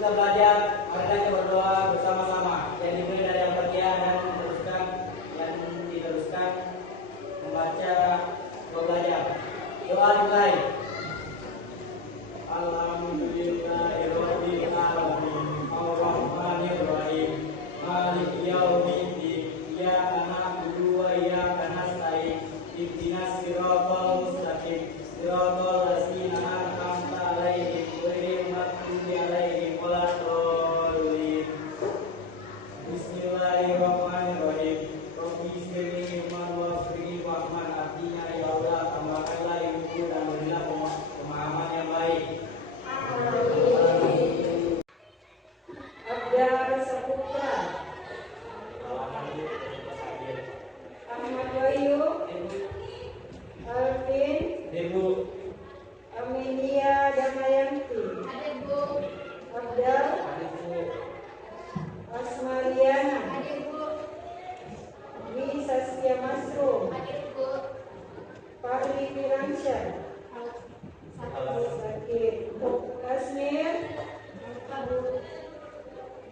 kita belajar, mari kita berdoa bersama-sama. Yang dimulai dari Al-Fatihah dan diteruskan membaca belajar. Doa dimulai. Alhamdulillahirabbil alamin. Arrahmanirrahim. Maliki yaumiddin. Iyyaka na'budu wa iyyaka nasta'in. Ihdinas siratal mustaqim. Siratal ladzina an'amta 'alaihim ghairil maghdubi 'alaihim waladdallin. Bismillahirrahmanirrahim. Rabbi sirli ilman wafriqni wahman. Artinya ya Allah, tambahkanlah ilmu dan berilah pemahaman yang baik. Abdar Saputra, Ahmad Wahyu, Alvin, Amelia Damayanti, Abdal, Asmariana, Dwi Saskia Masrum, Fahri Firansyah, Kasmir,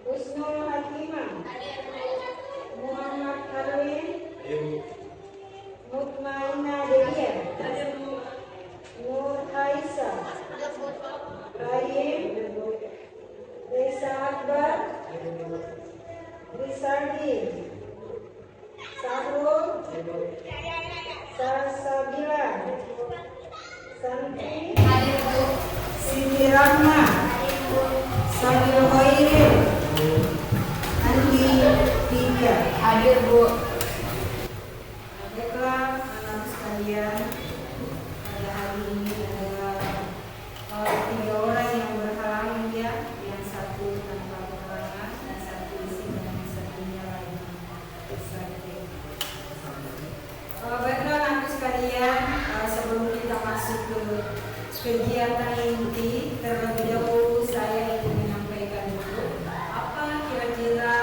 Husnul Hakimah, Muhammad Harwin, Mutmaina Delia, Nur Aisyah, Rahim, Reza Akbar, Rizaldi, Sahrul, Salsabila, Santi, Siti Rahma, Sabil Khairil, Andi Tiga. Hadir Bu. Baiklah anak sekalian, pada hari ini adalah 3 orang yang berhalangan ya, yang satu tanpa keterangan dan satu isi dan yang satunya lagi sakit. Baiklah anak sekalian, sebelum kita masuk ke kegiatan inti, terlebih dahulu saya ingin menyampaikan dulu apa kira-kira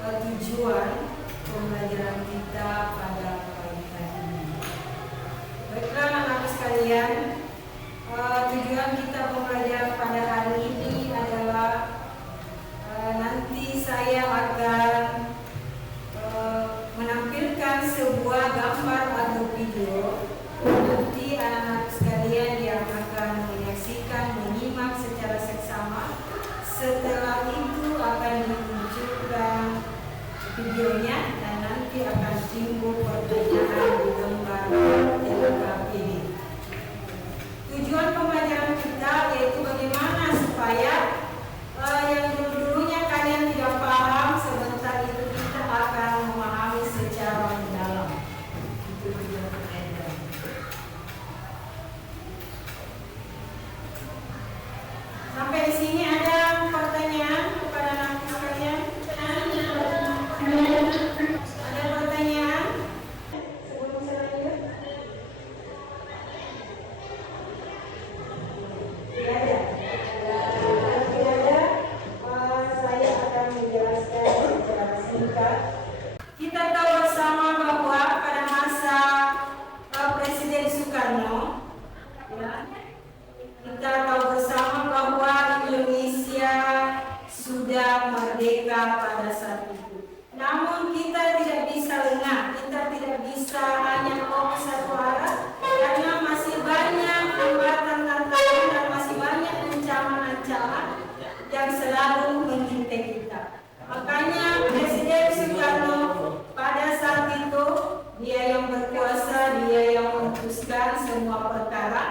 tujuan pembelajaran kita pada pagi hari ini. Baiklah anak sekalian, tujuan kita pembelajaran pada hari ini adalah nanti saya akan menampilkan sebuah gambar atau video. Nanti anak-anak sekalian yang akan menyaksikan, menyimak secara seksama. Setelah itu akan dimunculkan videonya dan nanti akan timbul pertanyaan di gambar telengkap ini. Tujuan pembelajaran kita yaitu bagaimana supaya yang dulu-dulunya kalian tidak paham, sebentar itu kita akan memahami secara mendalam. Itu tujuan pembelajaran. Sampai di sini ada pertanyaan kepada anak sekalian? Ada pertanyaan? Sebelum saya lanjut? Tidak ada. Kalau tidak ada, saya akan menjelaskan secara singkat. Kita tahu bersama bahwa pada masa Presiden Soekarno, ya, kita tahu bersama bahwa Indonesia sudah merdeka pada saat itu. Namun kita tidak bisa lengah, kita tidak bisa hanya fokus satu arah, karena masih banyak hambatan tantangan dan masih banyak ancaman-ancaman yang selalu mengintai kita. Makanya Presiden Soekarno pada saat itu dia yang berkuasa, dia yang memutuskan semua perkara.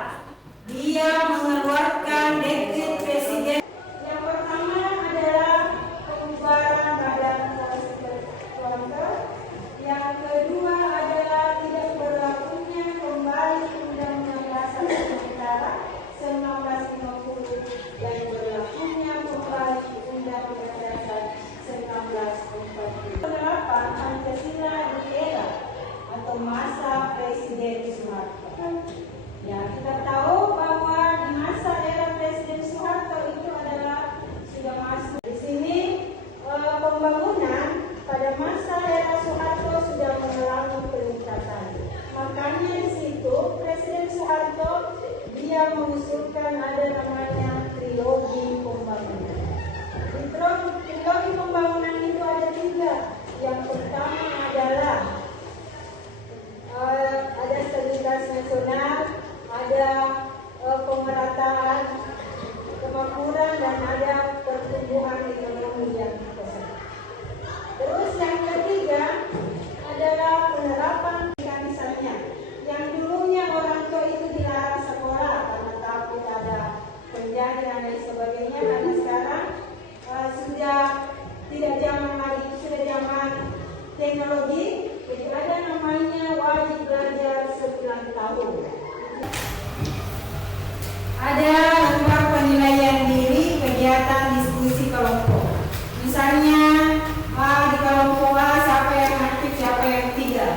Dia mengeluarkan dekret presiden. Yang pertama adalah pembubaran Badan Konstitusi. Yang kedua adalah tidak berlakunya kembali Undang-Undang Dasar Negara 1950 dan berlakunya kembali Undang-Undang Dasar 1945. Penerapan Pancasila di era atau masa Presiden Soeharto. Ya, kita tahu bahwa di masa era Presiden Soeharto itu adalah sudah masuk. Di sini pembangunan pada masa era Soeharto sudah mengalami peningkatan. Makanya di situ Presiden Soeharto dia mengusulkan ada namanya trilogi pembangunan. Trilogi pembangunan itu ada 3. Yang pertama adalah ada stabilitas nasional, ada pemerataan kemakmuran, dan ada pertumbuhan ekonomi yang pesat. Terus yang ketiga adalah penerapan misalnya. Yang dulunya orang tua itu dilarang sekolah karena takut ada penjara dan lain sebagainya, karena sekarang sudah tidak zaman lagi, sudah zaman teknologi, jadi ada namanya wajib belajar 9 tahun. Ada lembar penilaian diri, kegiatan diskusi kelompok. Misalnya di kelompok A siapa yang aktif, siapa yang tidak.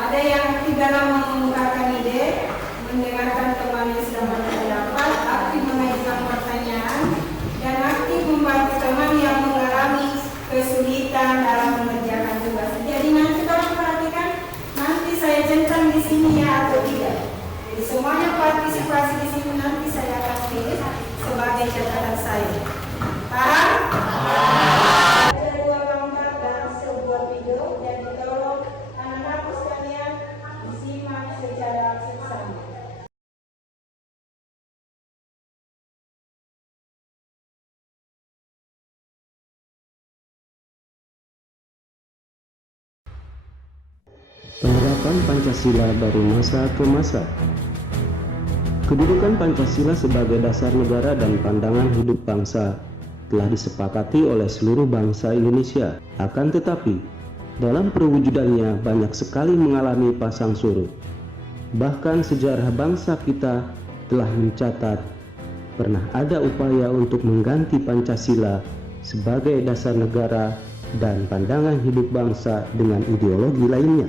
Ada yang aktif dalam mengemukakan ide, mendengarkan teman yang sedang berpendapat, aktif mengajukan pertanyaan, dan aktif membantu teman yang mengalami kesulitan dalam mengerjakan tugas. Jadi nanti kalau perhatikan, nanti saya centang di sini ya atau tidak. Jadi semuanya partisipasi di sini, nanti saya akan pilih sebagai catatan saya. Paham? Ada 2 gambar dan sebuah video, jadi tolong anak-anakku sekalian disimak secara seksama. Penerapan Pancasila dari masa ke masa. Kedudukan Pancasila sebagai dasar negara dan pandangan hidup bangsa telah disepakati oleh seluruh bangsa Indonesia. Akan tetapi, dalam perwujudannya banyak sekali mengalami pasang surut. Bahkan sejarah bangsa kita telah mencatat pernah ada upaya untuk mengganti Pancasila sebagai dasar negara dan pandangan hidup bangsa dengan ideologi lainnya.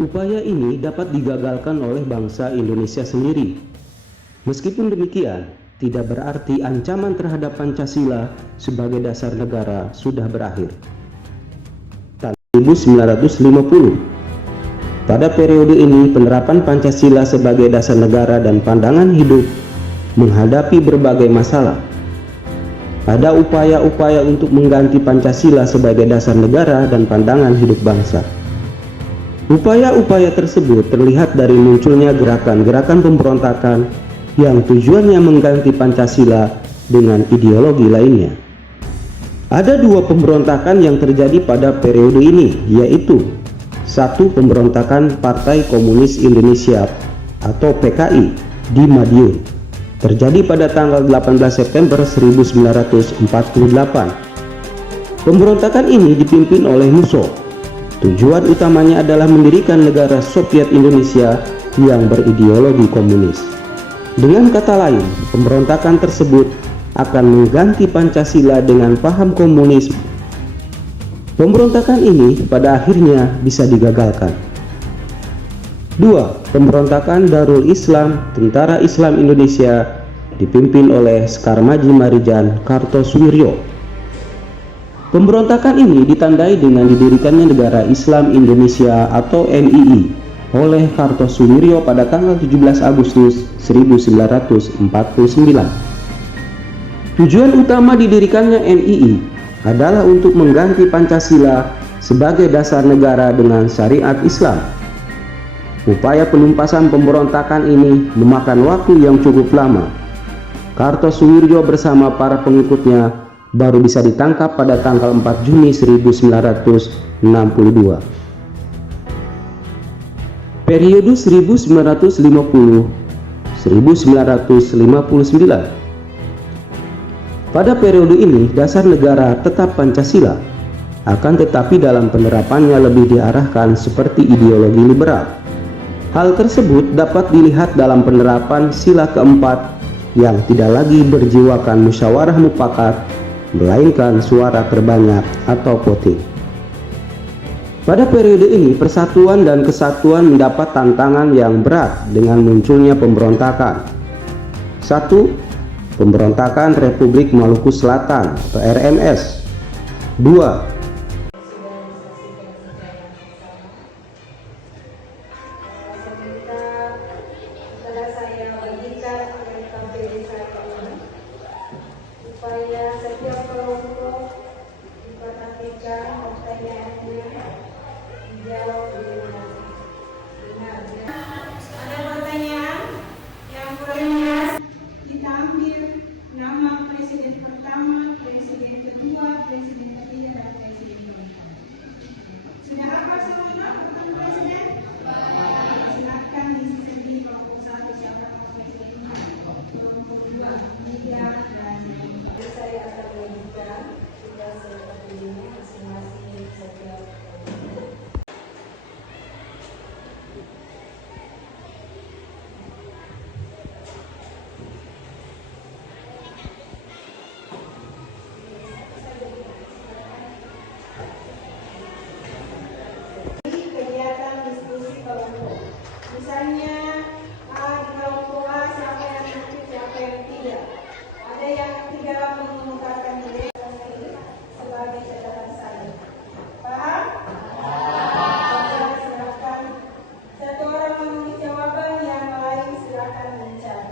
Upaya ini dapat digagalkan oleh bangsa Indonesia sendiri. Meskipun demikian, tidak berarti ancaman terhadap Pancasila sebagai dasar negara sudah berakhir. Tahun 1950, pada periode ini penerapan Pancasila sebagai dasar negara dan pandangan hidup menghadapi berbagai masalah. Ada upaya-upaya untuk mengganti Pancasila sebagai dasar negara dan pandangan hidup bangsa. Upaya-upaya tersebut terlihat dari munculnya gerakan-gerakan pemberontakan yang tujuannya mengganti Pancasila dengan ideologi lainnya. Ada 2 pemberontakan yang terjadi pada periode ini, yaitu 1. Pemberontakan Partai Komunis Indonesia atau PKI di Madiun, terjadi pada tanggal 18 September 1948. Pemberontakan ini dipimpin oleh Musso. Tujuan utamanya adalah mendirikan negara Soviet Indonesia yang berideologi komunis. Dengan kata lain, pemberontakan tersebut akan mengganti Pancasila dengan paham komunisme. Pemberontakan ini pada akhirnya bisa digagalkan. 2. Pemberontakan Darul Islam Tentara Islam Indonesia dipimpin oleh Sekar Maji Marijan Kartosuwiryo. Pemberontakan ini ditandai dengan didirikannya Negara Islam Indonesia atau NII oleh Kartosuwiryo pada tanggal 17 Agustus 1949. Tujuan utama didirikannya NII adalah untuk mengganti Pancasila sebagai dasar negara dengan syariat Islam. Upaya penumpasan pemberontakan ini memakan waktu yang cukup lama. Kartosuwiryo bersama para pengikutnya baru bisa ditangkap pada tanggal 4 Juni 1962. Periode 1950-1959. Pada periode ini dasar negara tetap Pancasila, akan tetapi dalam penerapannya lebih diarahkan seperti ideologi liberal. Hal tersebut dapat dilihat dalam penerapan sila keempat yang tidak lagi berjiwakan musyawarah mufakat, melainkan suara terbanyak atau voting. Pada periode ini persatuan dan kesatuan mendapat tantangan yang berat dengan munculnya pemberontakan. 1. Pemberontakan Republik Maluku Selatan atau RMS. 2. supaya setiap kelompok diperhatikan pertanyaannya dijawab dengan benar. Ada pertanyaan yang kurang jelas? Kita ambil nama presiden pertama, presiden kedua, presiden ketiga, dan presiden keempat. Sudah hafal semua pertama presiden? Silakan diisi di kelompok 1 siapa presidennya, kelompok 2, 3, dan 4. Saya akan menunjukkan tugas seperti ini masing-masing setiap kelompok. Kegiatan diskusi kelompok. Misalnya di kelompok A siapa yang aktif, siapa yang tidak. Ada yang tidak mengemukakan diri sebagai catatan saya. Paham? Silakan. Satu orang menulis jawaban, yang lain silakan mencari.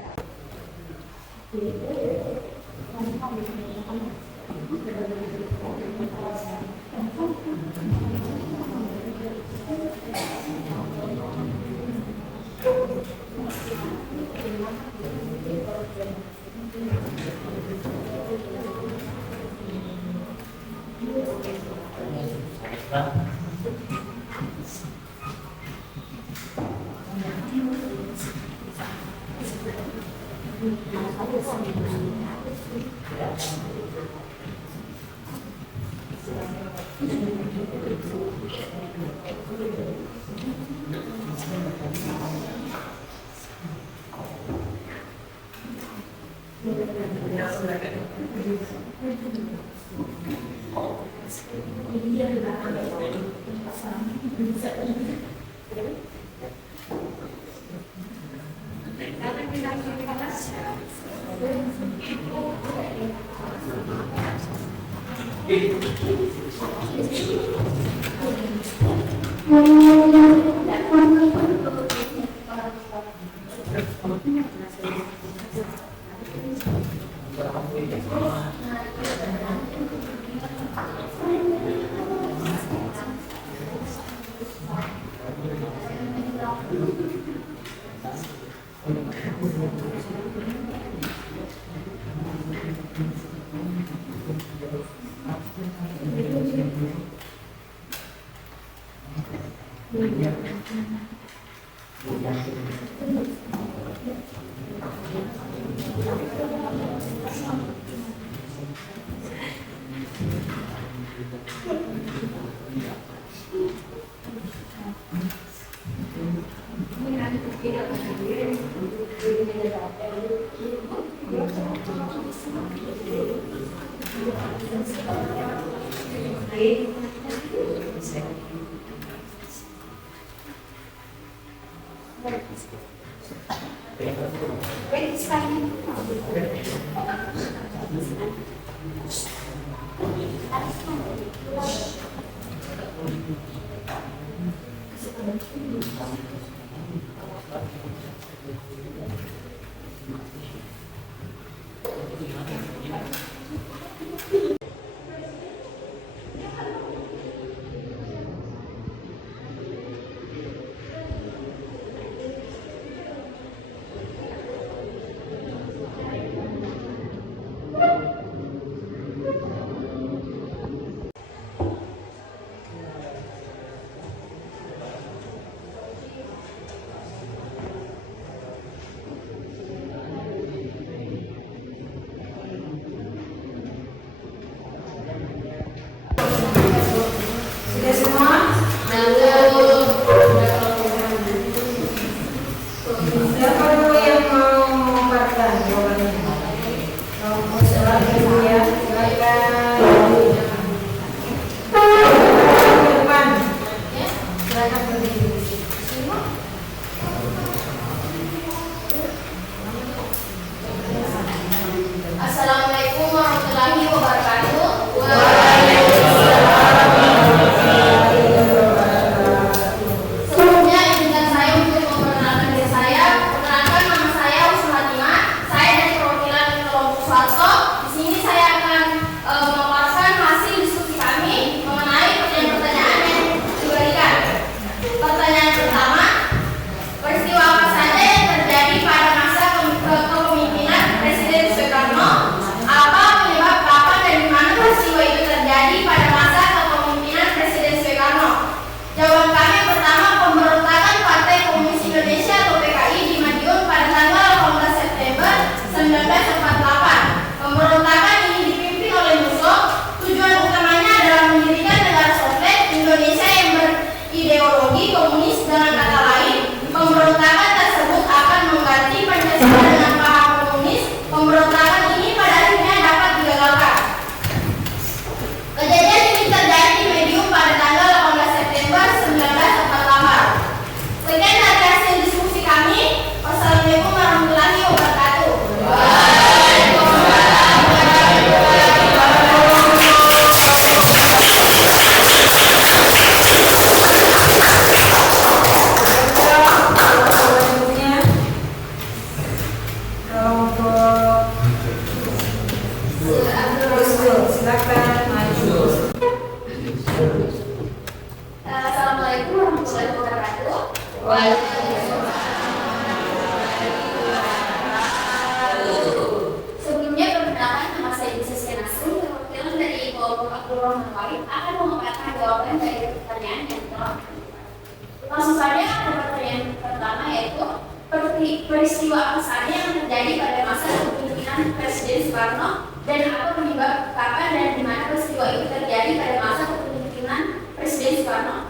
Presiden Soekarno, dan apa penyebab kapan dan di mana peristiwa itu terjadi pada masa kepemimpinan Presiden Soekarno.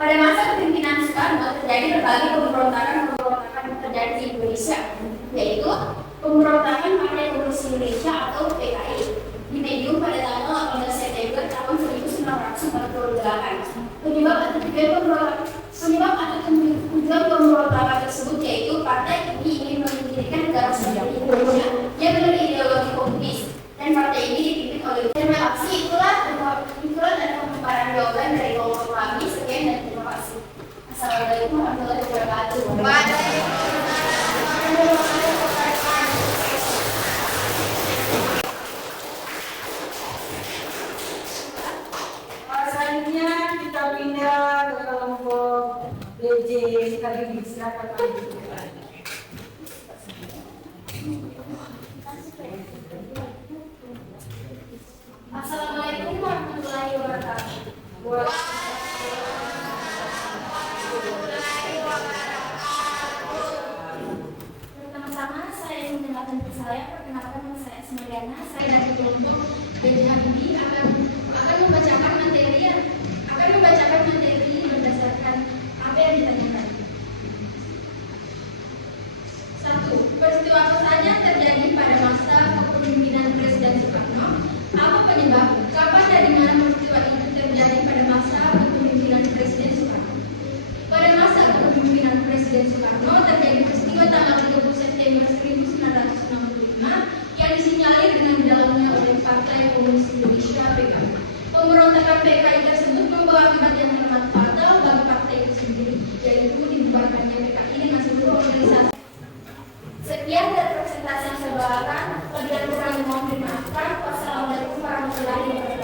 Pada masa kepemimpinan Soekarno terjadi berbagai pemberontakan yang terjadi di Indonesia, yaitu pemberontakan Partai Komunis Indonesia atau PKI di Medium pada tanggal 18 September tahun 1948. Penyebab atau tujuan pemberontakan tersebut yaitu partai ini ingin mendirikan negara seperti Indonesia yang berideologi komunis, dan partai ini dipimpin oleh terima kasih. Itulah dan pemaparan jawaban dari kelompok kami. Sekian dan terima kasih. Assalamualaikum warahmatullahi wabarakatuh. Selanjutnya kita pindah ke kelompok BJ. Sekali silakan. Assalamualaikum warahmatullahi wabarakatuh. Pertama-tama saya ingin mengenalkan diri saya. Perkenalkan nama saya Semariana. Saya dari kelompok BJ Budi akan membacakan materi berdasarkan apa yang ditanyakan. 1. Peristiwa apa saja yang terjadi pada masa kepemimpinan Presiden Soekarno? Apa penyebab? Kapan dan di mana peristiwa itu terjadi pada masa kepemimpinan Presiden Soekarno? Pada masa kepemimpinan Presiden Soekarno terjadi peristiwa tanggal 30 September 1965 yang disinyalir dengan di dalamnya oleh Partai Komunis Indonesia (PKI). Pemberontakan PKI tersebut membawa akibat yang sangat fatal bagi partai itu sendiri, yaitu dibubarkannya PKI dengan seluruh organisasi. Sekian dari presentasi yang saya bawakan. Lebih dan kurang mohon dimaafkan. Wassalamualaikum warahmatullahi wabarakatuh.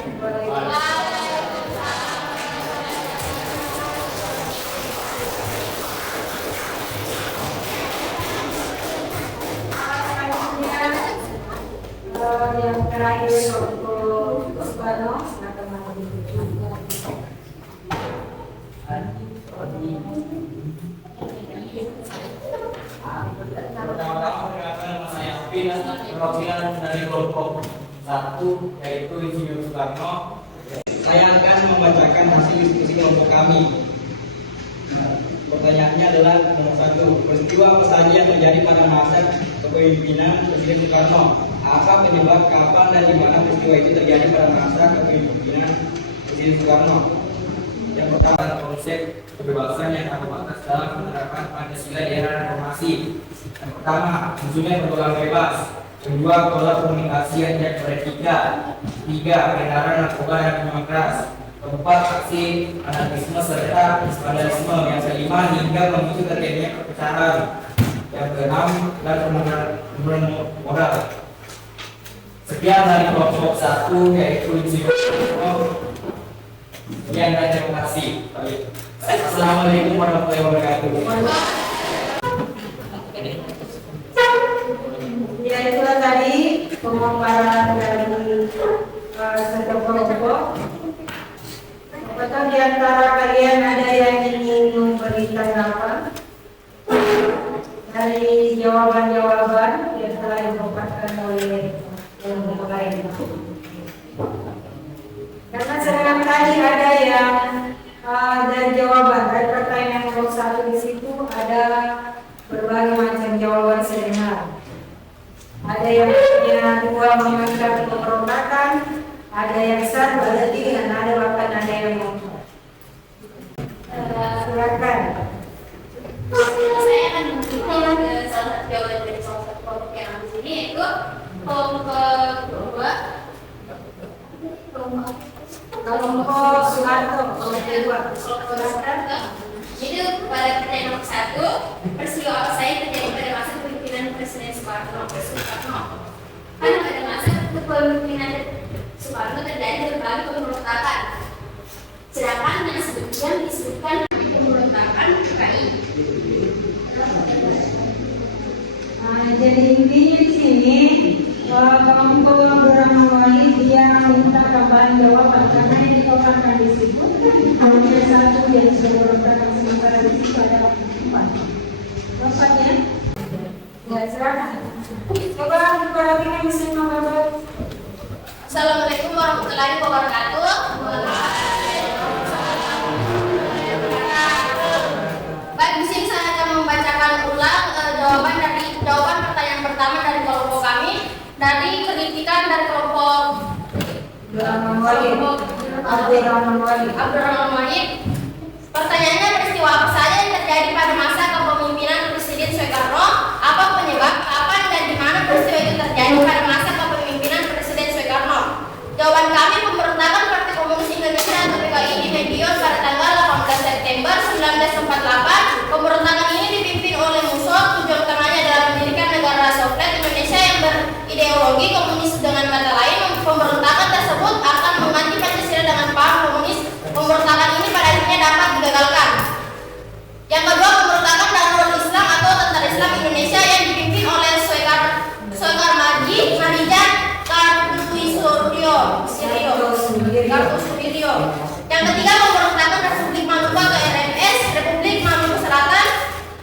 Yang terakhir untuk Soekarno, silakan maju. Pertama-tama perkenalkan nama saya Alvin, perwakilan dari kelompok 1 yaitu Insinyur Soekarno. Saya akan membacakan hasil diskusi kelompok kami. Pertanyaannya adalah nomor 1. Peristiwa apa saja yang terjadi pada masa kepemimpinan Presiden Soekarno? Apa penyebab, kapan dan di mana peristiwa itu terjadi pada masa kepemimpinan Presiden Soekarno? Yang pertama, konsep kebebasan yang tanpa batas dalam penerapan Pancasila di era reformasi. Yang pertama, munculnya pergaulan bebas. Kedua, pola komunikasi yang tidak beretika. Tiga, peredaran narkoba dan minuman keras. Keempat, aksi anarkisme serta vandalisme. Yang kelima, hingga memicu terjadinya perpecahan. Yang keenam, dan pembunuhan moral. Sekian dari kelompok 1 yaitu Insinyur Soekarno. Sekian dan terima kasih. Assalamualaikum warahmatullahi wabarakatuh. Ya, itulah tadi pemaparan dari satu kelompok. Apakah di antara kalian ada yang ingin memberi tanggapan dari jawaban-jawaban yang telah dipaparkan oleh kelompok lain? Karena sedang tadi ada yang dari jawaban dari pertanyaan nomor 1 di situ ada berbagai macam jawaban sebenarnya. Ada yang punya 2 mengangkat pemberontakan, ada yang 1 ada 3, dan ada bahkan ada yang mau. Silakan. Saya akan memberikan salah satu jawaban dari salah satu kelompok yang ada di sini, yaitu kelompok 2. Kelompok Soeharto, kelompok 2. Jadi pada pertanyaan nomor 1, peristiwa apa saja terjadi pada masa kepemimpinan Presiden Soekarno? Karena pada masa kepemimpinan Soekarno terjadi berbagai pemberontakan. Sedangkan yang disebutkan pemberontakan PKI. Jadi intinya di sini kelompok Abdurrahman Wali dia minta tambahan jawaban karena yang dipaparkan di situ hanya 1 yang sudah merontakan, sementara di situ ada 4. Bapak ya? Ya, silakan. Coba diperhatikan di sini Bapak. Assalamualaikum warahmatullahi wabarakatuh. Baik, di sini saya akan membacakan ulang jawaban pertanyaan pertama dari kelompok kami dari kritikan dari kelompok Abdurrahman Wahid. Pertanyaannya, peristiwa apa saja yang terjadi pada masa kepemimpinan Presiden Soekarno? Apa penyebab, kapan, dan di mana peristiwa itu terjadi pada masa kepemimpinan Presiden Soekarno? Jawaban kami, pemberontakan Partai Komunis Indonesia atau PKI di Madiun pada tanggal 18 September 1948. Pemberontakan ini dipimpin oleh Musso. Tujuan utamanya adalah mendirikan negara Soviet Indonesia yang berideologi komunis. Dengan kata lain, pemberontakan tersebut akan mengganti Pancasila dengan paham komunis. Pemberontakan ini pada akhirnya dapat digagalkan. Yang kedua, pemberontakan Darul Islam atau Tentara Islam Indonesia yang dipimpin oleh Soekarmaji Marijan Kartosuwiryo. Yang ketiga, pemberontakan Republik Maluku atau RMS, Republik Maluku Selatan,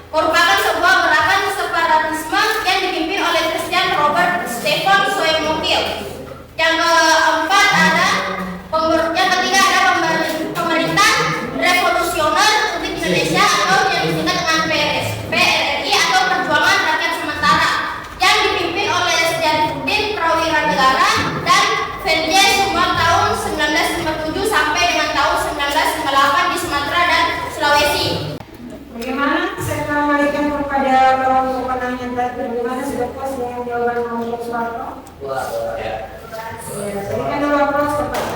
merupakan sebuah gerakan separatisme yang dipimpin oleh Christian Robert Stephen Soemotil. Yang keempat yang ketiga ada pemerintah revolusioner Republik Indonesia atau yang disingkat dengan PRRI atau Perjuangan Rakyat Sementara yang dipimpin oleh Sejatiuddin Prawira Negara dan Fenje Sumar tahun 1957 sampai dengan tahun 1998 di Sumatera dan Sulawesi. Bagaimana? Saya kembalikan kepada kelompok penanya tadi. Bagaimana sudah puas dengan jawaban kelompok Soekarno? Ya. Berikan dulu aplaus kepada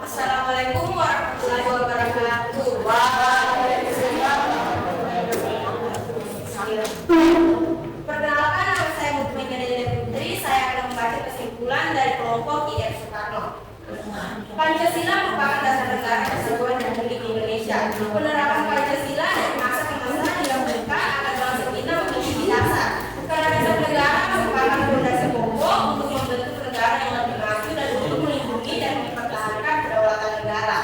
Assalamualaikum warahmatullahi wabarakatuh. Perkenalkan, nama saya Mutmina Dede Putri. Saya akan membaca kesimpulan dari kelompok IR Soekarno. Pancasila merupakan dasar negara kesatuan Republik Indonesia. Penerapan Pancasila dari masa ke masa dilakukan agar bangsa kita memiliki dasar. Karena dasar negara merupakan fondasi pokok untuk membentuk negara yang lebih maju dan untuk melindungi dan mempertahankan kedaulatan negara.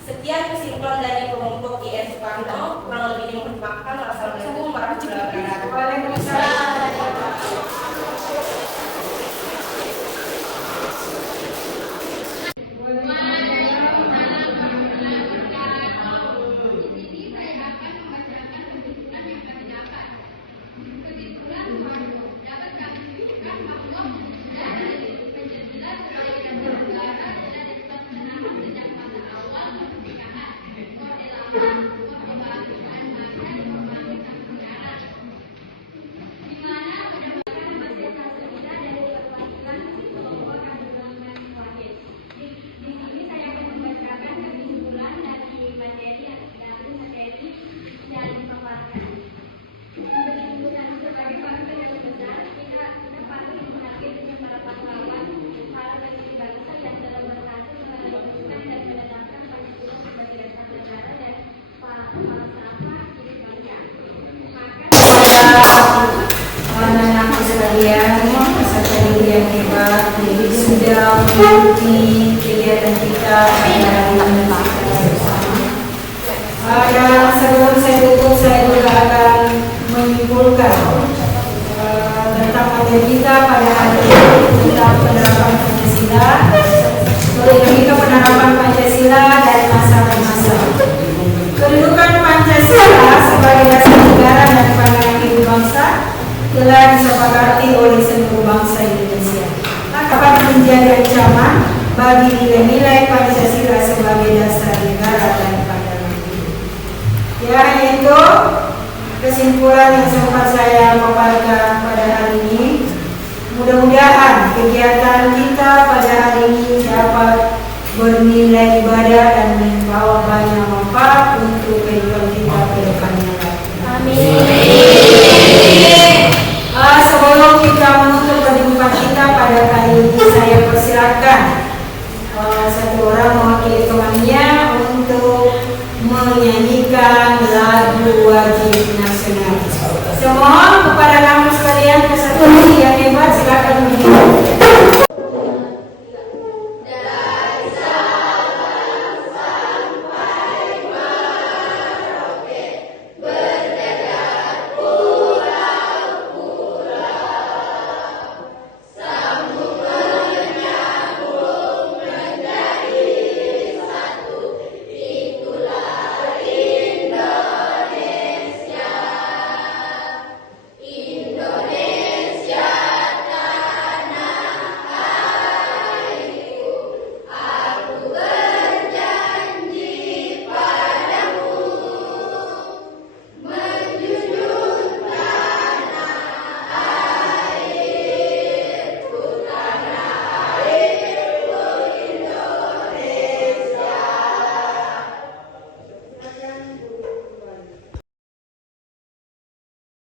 Sekian kesimpulan dari kelompok IR Soekarno. Kurang lebih dimaafkan. Wassalamualaikum warahmatullahi wabarakatuh. Waalaikumsalam. Anak-anak sekalian, peserta didik yang hebat, sudah mengikuti kegiatan kita pada hari ini bersama. Sebelum saya tutup, saya juga akan menyimpulkan tentang materi kita pada hari ini tentang penerapan Pancasila. Dinamika penerapan Pancasila dari masa ke masa. Kedudukan Pancasila sebagai dasar negara dan pandangan hidup bangsa telah disepakati oleh seluruh bangsa Indonesia. Dapat menjadi ancaman bagi nilai-nilai Pancasila sebagai dasar negara dan pandangan hidup. Ya, itu kesimpulan yang sempat saya paparkan pada hari ini. Mudah-mudahan kegiatan kita pada hari ini dapat bernilai ibadah dan membawa banyak manfaat bermanfaat untuk kehidupan kita ke depannya. Sebelum kita menutup perjumpaan kita pada kali ini, saya persilakan satu orang mewakili temannya untuk menyanyikan lagu wajib nasional. Semohon kepada kamu sekalian kesatuan yang hebat, silakan berdiri.